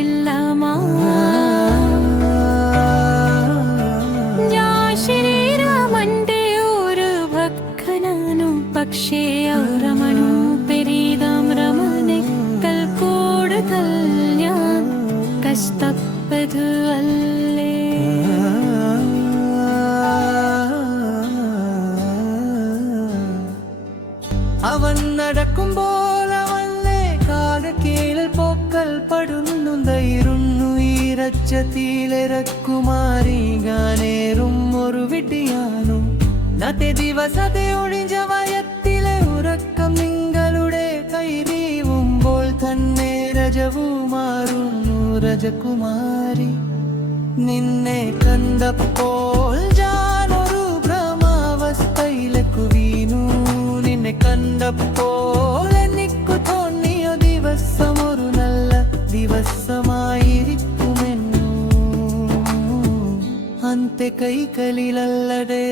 മാറില്ലമാ ഞാൻ ശ്രീരാമന്റെ ഒരു ഭക്തനാനും പക്ഷേ രമണു പെരീതാം രമണേക്കാൾ കൂടുതൽ ഞാൻ കഷ്ടപ്പെട്ടു അല്ലേ. അവൻ നടക്കുമ്പോൾ അവന്റെ കാലക്കീഴിൽ പോക്കൽ പടുന്നുണ്ടായിരുന്നു ഈരച്ചത്തിലെ രാജകുമാരിഗാനേറും ഒരു വിഡ്ഢിയാണു. നത്തെ ദിവസത്തെ ഒഴിഞ്ഞ വയത്തിലെ ഉറക്കം നിങ്ങളുടെ കൈരീവുമ്പോൾ തന്നെ രജവുമാറുന്നു രാജകുമാരി. നിന്നെ കണ്ടപ്പോൾ ഞാനൊരു ഭ്രമാവസ്ഥയിലേക്ക് വീണു. നിന്നെ കണ്ടപ്പോൾ എനിക്കു തോന്നിയ ദിവസം ഒരു നല്ല ദിവസമായിരിക്കുമെന്നു. അന്തെ കൈകളിലല്ലടെ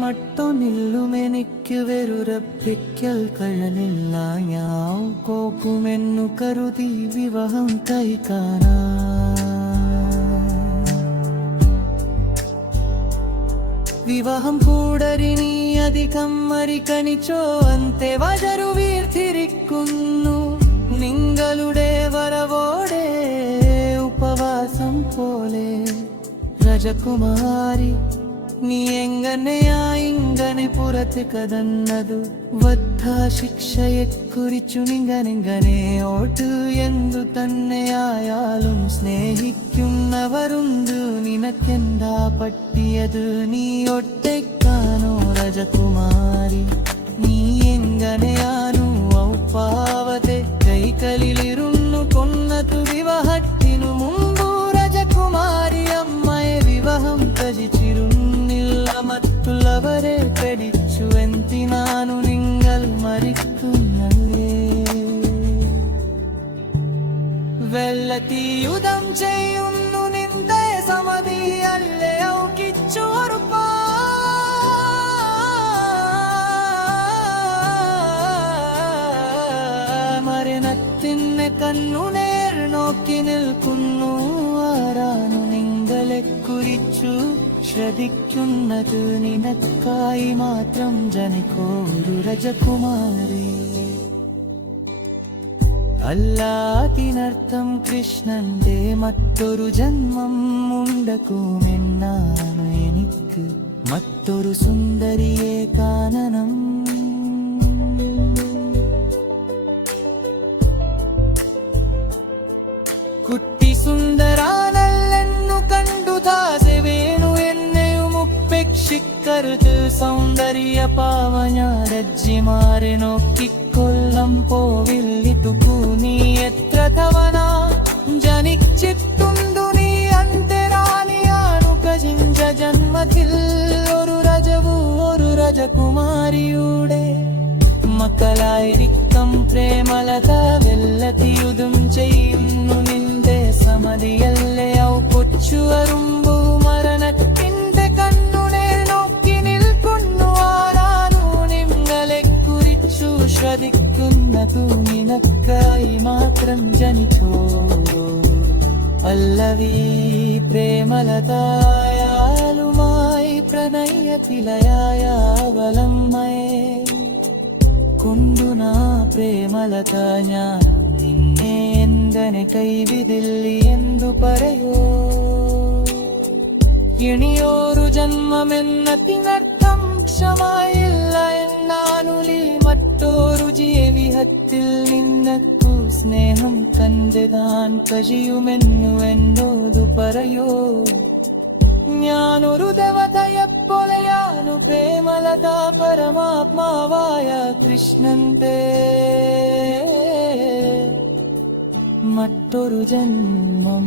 മറ്റൊന്നില്ലും എനിക്ക് വെറുരപ്പിക്കൽ കഴിഞ്ഞില്ല. ഞാൻ കോക്കുമെന്നു കരുതി വിവാഹം കഴിക്കാനാ. വിവാഹം കൂടരിനി അധികം മരിക്കണിച്ചോ അന്തെ വജരു വീർത്തിരിക്കുന്നു. നിങ്ങളുടെ വരവോടെ ഉപവാസം പോലെ രാജകുമാരി നീ എങ്ങനെയാ ഇങ്ങനെ പുറത്ത് കടന്നതു? വധശിക്ഷയെക്കുറിച്ചു നിങ്ങനെങ്ങനെ ഓട്ട് എന്തു തന്നെയായാലും സ്നേഹിക്കുന്നവരുണ്ട്. നിനക്കെന്താ പറ്റിയത്? നീ ഒറ്റയ്ക്കാണോ രാജകുമാരി? നീ എങ്ങനെയാണു ഔപ്പാവത്തെ കൈകളിലിരുന്നു കൊന്നതു? വിവാഹത്തിനു മുമ്പ് രാജകുമാരി അമ്മയെ വിവാഹം ത്യജിച്ചിരുന്നില്ല. മറ്റുള്ളവരെ പേടിച്ചു എന്തിനാണു നിങ്ങൾ മരിക്കുന്നല്ലേ? വെള്ളത്തിയുധം ചെയ്യുന്നു നിന്റെ സമ്മതിയല്ലേ ഔകിച്ചോറുപ്പ? മരണത്തിനെ കണ്ണുനേർ നോക്കി നിൽക്കുന്നു. ആരാണു നിങ്ങളെ കുറിച്ചു ശ്രദ്ധിക്കുന്നത്? നിനക്കായി മാത്രം ജനിക്കോരു രാജകുമാരി. അല്ലാതിനർത്ഥം കൃഷ്ണന്റെ മറ്റൊരു ജന്മം ഉണ്ടാക്കുമെന്നാണ് എനിക്ക്. മറ്റൊരു സുന്ദരിയെ കാണണം. കുട്ടി സുന്ദരാനല്ലെന്നു കണ്ടു ദാസെ വേണു എന്നെയും ഉപേക്ഷിക്കരുത്. സൗന്ദര്യ പാവഞ്ഞാരജ്ജിമാരെ നോക്കിക്കൊല്ലം പോവില്ലിതുക്കു. നീ എത്ര തവണ ജനിച്ചിട്ടുണ്ടു? നീ അന്തരാളിയാണു കജിഞ്ച ജന്മത്തിൽ ഒരു രാജവു ഒരു രാജകുമാരിയുടെ മക്കളായിരിക്കും. പ്രേമലത വെള്ളത്തിയുതും ചെയ്യുന്നു നിന്റെ സമ്മതിയല്ലേ ഔ കൊച്ചു അറുമ്പു? മരണത്തിന്റെ കണ്ണുനെ നോക്കി നിൽക്കുന്നു. ആരാണു നിങ്ങളെ കുറിച്ചു ശ്രദ്ധിക്കുന്നതു? നിനക്കായി മാത്രം ജനിച്ചോ പല്ലവി പ്രേമലതായാലുമായി പ്രണയത്തിലയായ അവലമ്മയെ കൊണ്ടുനാ പ്രേമലത ഞാൻ നിന്നെ എങ്ങനെ കൈവിടില്ലി എന്തു പറയോ? ഇനിയൊരു ജന്മമെന്നതിനർത്ഥം ക്ഷമയില്ല എന്നാനുലി. മറ്റൊരു ജീവിതത്തിൽ നിനക്കു സ്നേഹം കണ്ടെതാൻ കഴിയുമെന്നു എന്നോടു പറയോ? ഞാനൊരു ദേവതയെപ്പോലെയാണു പ്രേമലത പരമാത്മാവായ കൃഷ്ണന്റെ മറ്റൊരു ജന്മം.